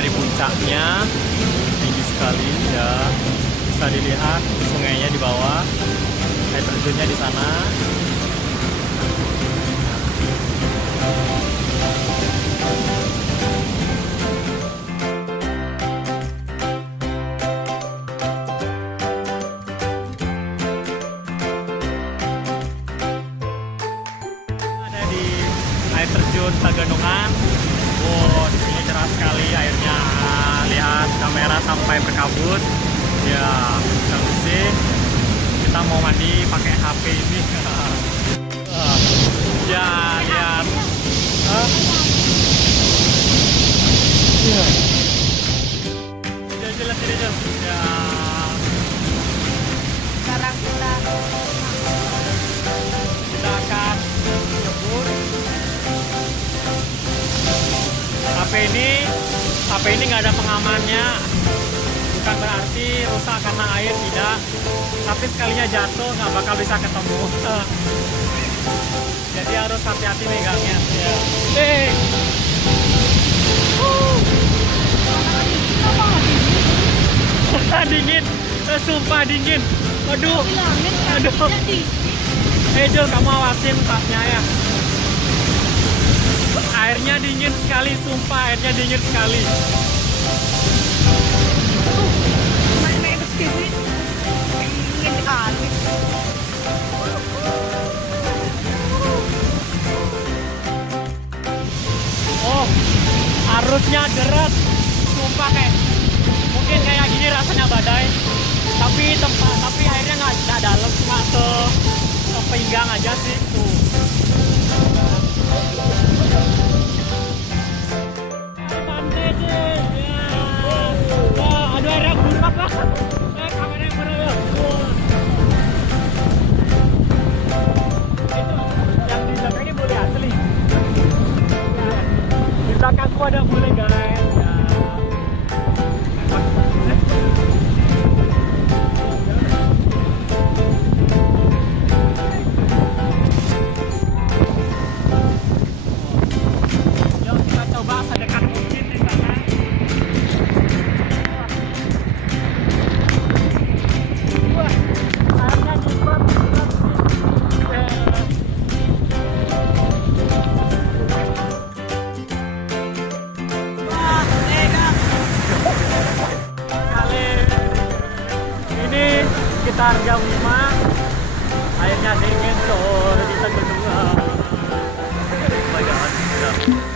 dari puncaknya, tinggi sekali ya. Bisa dilihat sungainya di bawah, air terjunnya di sana. Ada di air terjun Taganungan. Oh, di sini cerah sekali airnya. Lihat kamera sampai berkabut. Ya, sih. Kita mau mandi pakai HP ini. Ya, lihat. Iya. Jelas ini jelas. Ya. Sekarang Kita akan nyebur. HP ini nggak ada pengamannya. Bukan berarti rusak karena air, tidak. Tapi sekalinya jatuh nggak bakal bisa ketemu. Jadi harus hati-hati megangnya. Ya. Dingin, sumpah dingin. Aduh, aduh. Jul, kamu awasin tasnya ya. Airnya dingin sekali, sumpah airnya dingin sekali. naik ke sini. Ingin dialih. Oh, arusnya deras, sumpah kayak mungkin kayak gini rasanya badai. Tapi airnya nggak dalam, cuma sepinggang aja sih tuh. Pantai deh, ya. Wah, aduh airnya gurap lah. Kameranya bener. Itu yang di belakang ini boleh asli. Di belakangku ada boleh guys. Ya. Yuk kita coba sedekat mungkin di sana. Wah, airnya nyemprot. Ini sekitar jam 5, airnya dingin tuh di Taganungan. Oh my god.